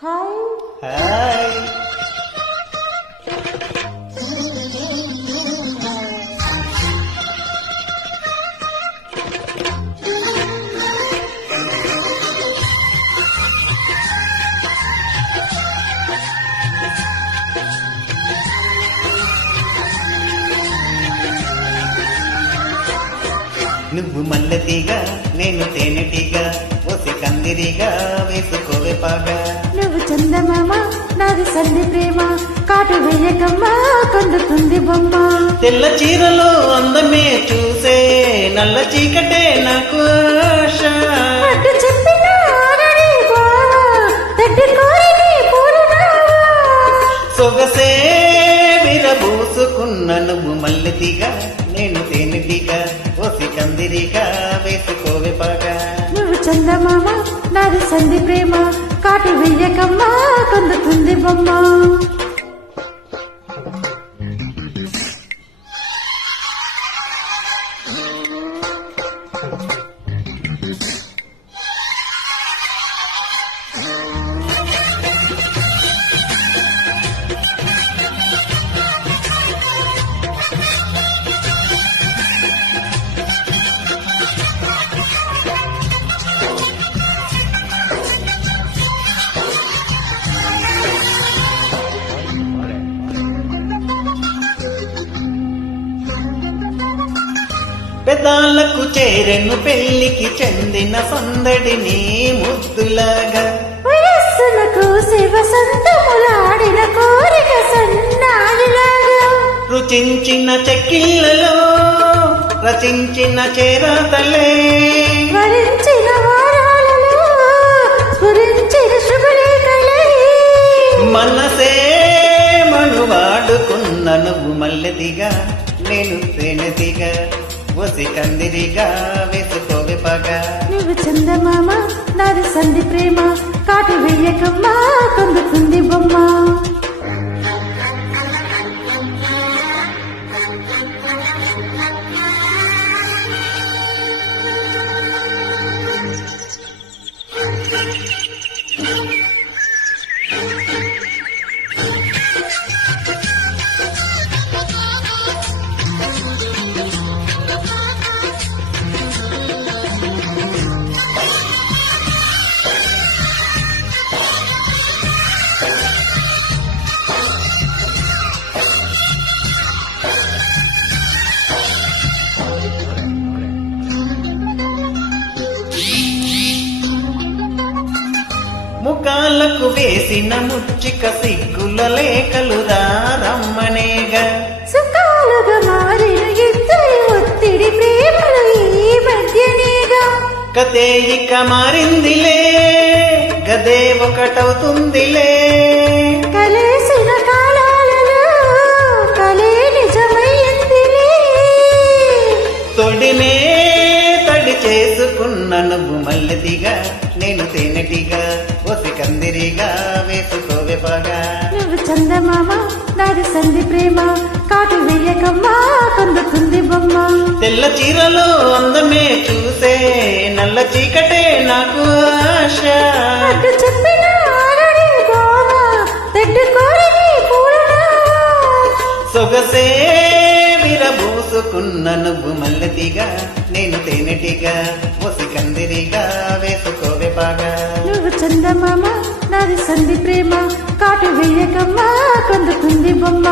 Hi hi నువ్వు మల్లెతీగా నేను తేనెటీగా OC కందిరిగా వేసుకోవే పాగా. నువ్వు చందమామ నాది సంధి ప్రేమ కాటు వేయకమ్మా కందుతుంది బొమ్మ. తెల్ల చీరలో అందమే చూసే నల్ల చీకటే నాకు ఆశ. అటు చెప్పిన ఆగని బావా, తడ్డి కోరిని పూరనావా. సొగసే విరబూసుకున్న నువ్వు మల్లెతీగా నేను తేనెటీగా ఓసి కందిరిగా వేసుకోవే పాగా. నువ్వు చందమామ నాది సంధి ప్రేమ కాటు వేయకమ్మా కందుతుంది బొమ్మ. పెదాలకు చేరెను పెళ్లికి చెందిన సందడిని ముద్దులాగా. వయస్సులకు శివ సంతములాడిన కోరిక సన్నాయిలాగా. రుచించిన చెక్కిళ్ళలో రచించిన చేరాతలే. వరించిన వారాలలో స్ఫురించిన శుభలేఖలే. మనసే మనువాడుకున్న నువ్వు మల్లెదిగా నేను తేనెదిగా ఒసి కందిరిగా వేసుకోవే పగా. నువ్వు చందమామ నాది సంధి ప్రేమ కాటు వెయ్యకమ్మా కందుతుంది బొమ్మ. ముఖాలకు వేసిన ముచ్చిక సిగ్గుల లేఖలు రమ్మనేగా. సుఖాలుగా మారిన ఇద్దరి ఒత్తిడి ప్రేమలు ఈ మధ్యనేగా. కథే ఇక మారిందిలే గదే ఒకటవుతుందిలే. కలిసిన కాలాలలో కలే నిజమైందిలే. తొడినే తడి చేసుకున్న నువ్వు మల్లెదిగా నేను తేనెటిగా ఒసి కందిరిగా వేసుకోవే బాగా. నువ్వు చందమామ నాది సంధి ప్రేమ కాటు వేయకమ్మా కందుతుంది బొమ్మ. తెల్ల చీరలో అందమే చూసే నల్ల చీకటే నాకు ఆశ. అటు చెప్పిన ఆగని బావా, తడ్డి కోరిని పూరనావా. సొగసే విరబూసుకున్న నువ్వు మల్లెతిగా నేను తేనెటిగా ఒసి కందిరిగా వేసుకోవే బాగా. నువ్వు చందమామ నాది సంధి ప్రేమ కాటు వేయకమ్మా కందుతుంది బొమ్మ.